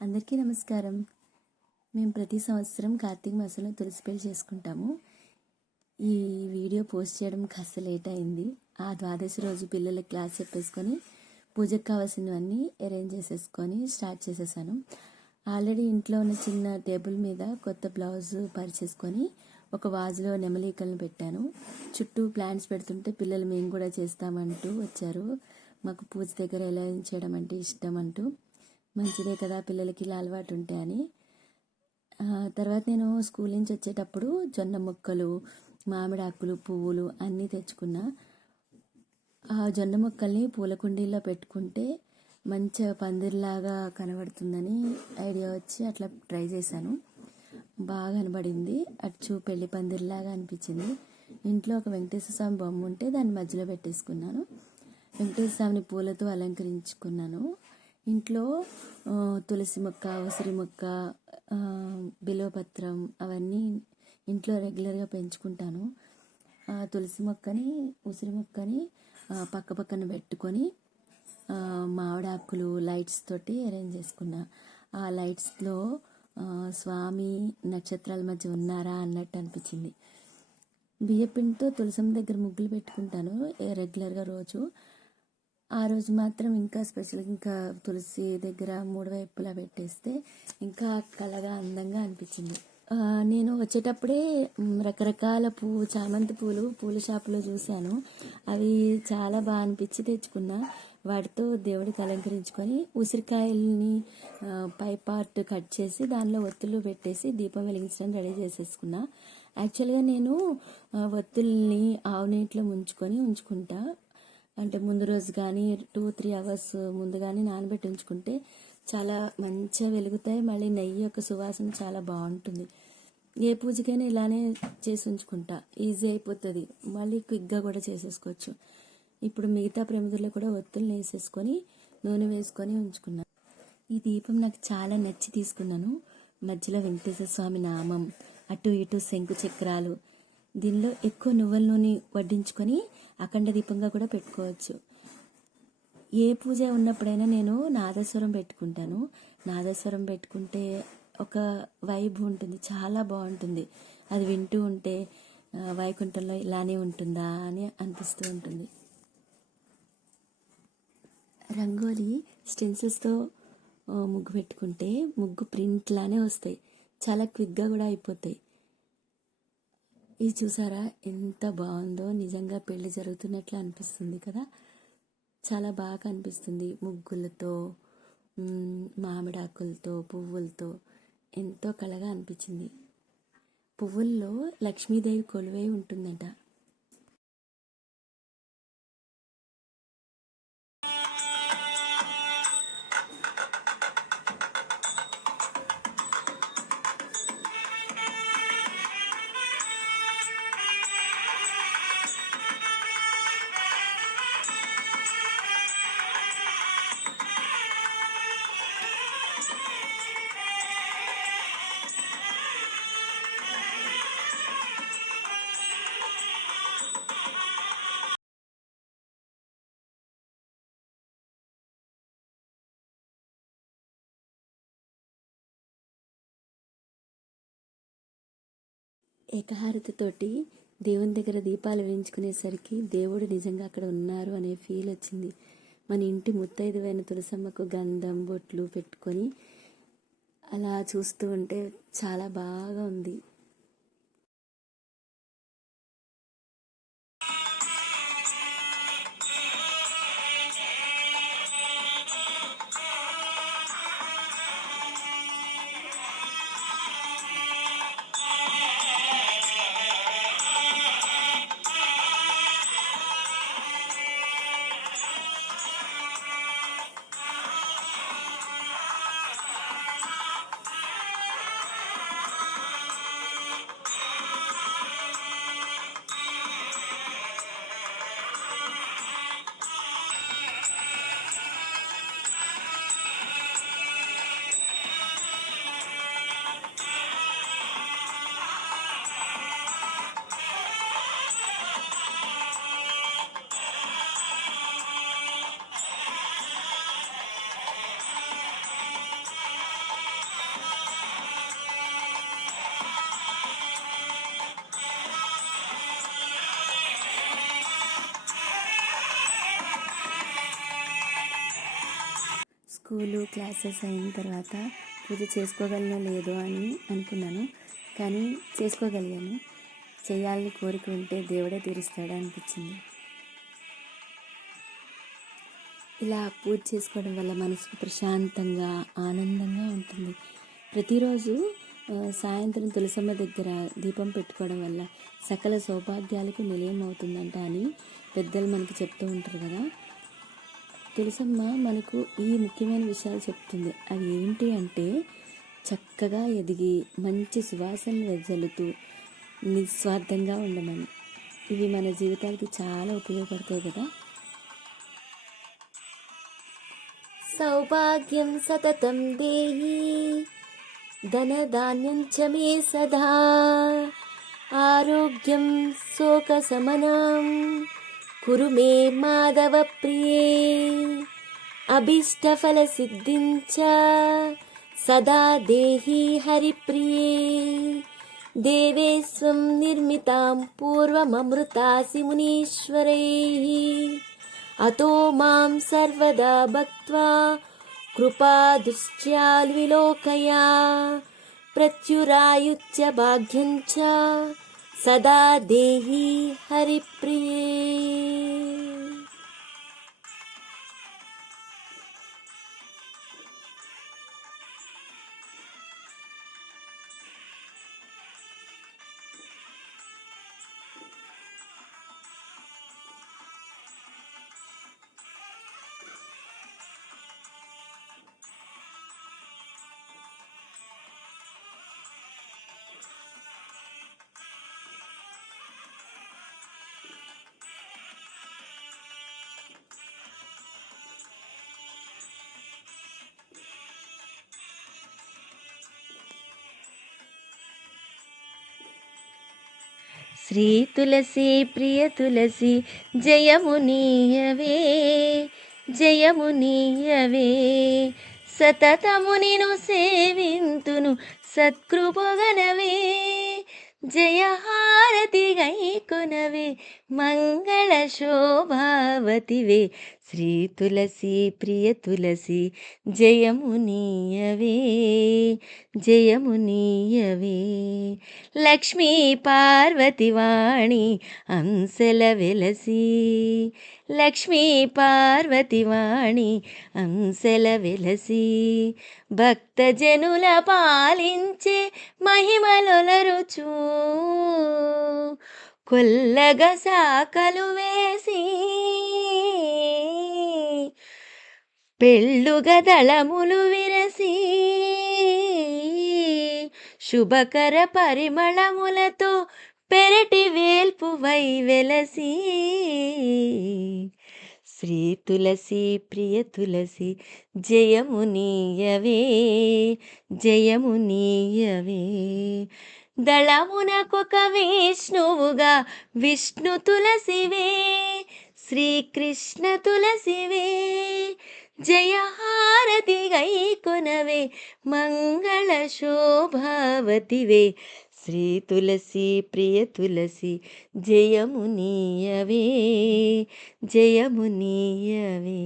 అందరికీ నమస్కారం. మేము ప్రతి సంవత్సరం కార్తీక మాసంలో తులసి పెళ్లి చేసుకుంటాము. ఈ వీడియో పోస్ట్ చేయడం కాస్త లేట్ అయింది. ఆ ద్వాదశి రోజు పిల్లలకి క్లాస్ చెప్పేసుకొని పూజకు కావాల్సినవన్నీ అరేంజ్ చేసేసుకొని స్టార్ట్ చేసేసాను. ఆల్రెడీ ఇంట్లో ఉన్న చిన్న టేబుల్ మీద కొత్త బ్లౌజ్ పరిచేసుకొని ఒక వాజులో నెమలీకలను పెట్టాను. చుట్టూ ప్లాంట్స్ పెడుతుంటే పిల్లలు మేము కూడా చేస్తామంటూ వచ్చారు. మాకు పూజ దగ్గర ఎలా చేయడం అంటే ఇష్టం అంటూ. మంచిదే కదా పిల్లలకి ఇలా అలవాటు ఉంటాయని. తర్వాత నేను స్కూల్ నుంచి వచ్చేటప్పుడు జొన్న మొక్కలు, మామిడి ఆకులు, పువ్వులు అన్నీ తెచ్చుకున్నా. ఆ జొన్న మొక్కల్ని పూల కుండీల్లో పెట్టుకుంటే మంచిగా పందిరిలాగా కనబడుతుందని ఐడియా వచ్చి అట్లా ట్రై చేశాను. బాగా కనబడింది. అచ్చు పెళ్లి పందిరిలాగా అనిపించింది. ఇంట్లో ఒక వెంకటేశ్వర స్వామి బొమ్మ ఉంటే దాన్ని మధ్యలో పెట్టేసుకున్నాను. వెంకటేశ్వర స్వామిని పూలతో అలంకరించుకున్నాను. ఇంట్లో తులసి మొక్క, ఉసిరి మొక్క, బిల్వపత్రం అవన్నీ ఇంట్లో రెగ్యులర్గా పెంచుకుంటాను. తులసి మొక్కని, ఉసిరి మొక్కని పక్క పక్కన పెట్టుకొని మామిడాకులు లైట్స్ తోటి అరేంజ్ చేసుకున్నా. ఆ లైట్స్లో స్వామి నక్షత్రాల మధ్య ఉన్నారా అన్నట్టు అనిపించింది. బియ్యపిండితో తులసమ్మ దగ్గర ముగ్గులు పెట్టుకుంటాను రెగ్యులర్గా రోజు. ఆ రోజు మాత్రం ఇంకా స్పెషల్, ఇంకా తులసి దగ్గర మూడు వైపులా పెట్టేస్తే ఇంకా కళగా అందంగా అనిపించింది. నేను వచ్చేటప్పుడే రకరకాల చామంతి పూల షాపులో చూశాను. అవి చాలా బాగా అనిపించి తెచ్చుకున్నా. వాటితో దేవుడికి అలంకరించుకొని ఉసిరికాయల్ని పై పార్ట్ కట్ చేసి దానిలో ఒత్తులు పెట్టేసి దీపం వెలిగించడానికి రెడీ చేసేసుకున్నా. యాక్చువల్గా నేను ఒత్తుల్ని ఆవు నీటిలో ముంచుకొని ఉంచుకుంటా. అంటే ముందు రోజు కానీ 2-3 అవర్స్ ముందు కానీ నానబెట్టి ఉంచుకుంటే చాలా మంచిగా వెలుగుతాయి. మళ్ళీ నెయ్యి యొక్క సువాసన చాలా బాగుంటుంది. ఏ పూజకైనా ఇలానే చేసి ఉంచుకుంటా, ఈజీ అయిపోతుంది. మళ్ళీ క్విక్గా కూడా చేసేసుకోవచ్చు. ఇప్పుడు మిగతా ప్రమిదల్లో కూడా ఒత్తులు వేసేసుకొని నూనె వేసుకొని ఉంచుకున్నాను. ఈ దీపం నాకు చాలా నచ్చి తీసుకున్నాను. మధ్యలో వెంకటేశ్వర స్వామి నామం, అటు ఇటు శంకు చక్రాలు. దీనిలో ఎక్కువ నువ్వుల నూనె వడ్డించుకొని అఖండ దీపంగా కూడా పెట్టుకోవచ్చు. ఏ పూజ ఉన్నప్పుడైనా నేను నాదస్వరం పెట్టుకుంటాను. నాదస్వరం పెట్టుకుంటే ఒక వైబ్ ఉంటుంది, చాలా బాగుంటుంది. అది వింటూ ఉంటే వైకుంఠంలో ఇలానే ఉంటుందా అని అనిపిస్తూ ఉంటుంది. రంగోలీ స్టెన్సిల్స్తో ముగ్గు పెట్టుకుంటే ముగ్గు ప్రింట్లానే వస్తాయి, చాలా క్విక్గా కూడా అయిపోతాయి. ఇది చూసారా ఎంత బాగుందో, నిజంగా పెళ్లి జరుగుతున్నట్లు అనిపిస్తుంది కదా. చాలా బాగా అనిపిస్తుంది. ముగ్గులతో, మామిడాకులతో, పువ్వులతో ఎంతో కళగా అనిపించింది. పువ్వుల్లో లక్ష్మీదేవి కొలువై ఉంటుందట. ఏకహారతితోటి దేవుని దగ్గర దీపాలు వెలిగించుకునేసరికి దేవుడు నిజంగా అక్కడ ఉన్నారు అనే ఫీల్ వచ్చింది. మన ఇంటి ముత్తైదువైన తులసమ్మకు గంధం బొట్లు పెట్టుకొని అలా చూస్తూ ఉంటే చాలా బాగా ఉంది. స్కూలు క్లాసెస్ అయిన తర్వాత పూజ చేసుకోగలనో లేదో అని అనుకున్నాను, కానీ చేసుకోగలిగాను. చేయాలని కోరిక ఉంటే దేవుడే తీరుస్తాడు అనిపించింది. ఇలా పూజ చేసుకోవడం వల్ల మనసుకు ప్రశాంతంగా ఆనందంగా ఉంటుంది. ప్రతిరోజు సాయంత్రం తులసమ్మ దగ్గర దీపం పెట్టుకోవడం వల్ల సకల సౌభాగ్యాలకు నిలయం అవుతుందంట అని పెద్దలు మనకి చెప్తూ ఉంటారు కదా. తులసమ్మ మనకు ఈ ముఖ్యమైన విషయాలు చెప్తుంది. అవి ఏంటి అంటే, చక్కగా ఎదిగి మంచి సువాసనలు వెదజల్లుతూ నిస్వార్థంగా ఉండమని. ఇవి మన జీవితానికి చాలా ఉపయోగపడతాయి కదా. సౌభాగ్యం సతతం దేహి ధనధాన్యం చ మే సదా ఆరోగ్యం శోకశమనం కురు మే మాధవ ప్రియే అభీష్టఫలసిద్ధిం చ సదా దేహి హరిప్రియే దేవేస్వం నిర్మితాం పూర్వమమృతాసి మునీశ్వరైః అతో మాం సర్వదా భక్త్వా కృపాదృష్ట్యాల్విలోకయ ప్రత్యురాయుచ్చ భాగ్యం చ సదా దేహి హరిప్రియే. శ్రీ తులసి ప్రియ తులసి జయమునీయవే జయమునీయవే సతతము నిను సేవింతును సత్కృపగనవే జయహారతి గైకొనవే మంగళ శోభావతివే శ్రీ తులసి ప్రియ తులసి జయమునీయవే జయమునీయవే లక్ష్మీ పార్వతి వాణి అంశల వెలసి లక్ష్మీ పార్వతి వాణి అంశల వెలసి భక్తజనుల పాలించే మహిమలొలరుచూ కొల్లగా సాకలు వేసి పెళ్ళుగా దళములు విరసి శుభకర పరిమళములతో పెరటి వేల్పువై వెలసి శ్రీ తులసి ప్రియ తులసి జయమునీయవే జయమునీయవే దళమునకొక విష్ణువుగా విష్ణు తులసివే శ్రీకృష్ణ తులసివే జయహారతి గైకొనవే మంగళ శోభావతివే శ్రీ తులసి ప్రియ తులసి జయమునీయవే జయమునీయవే.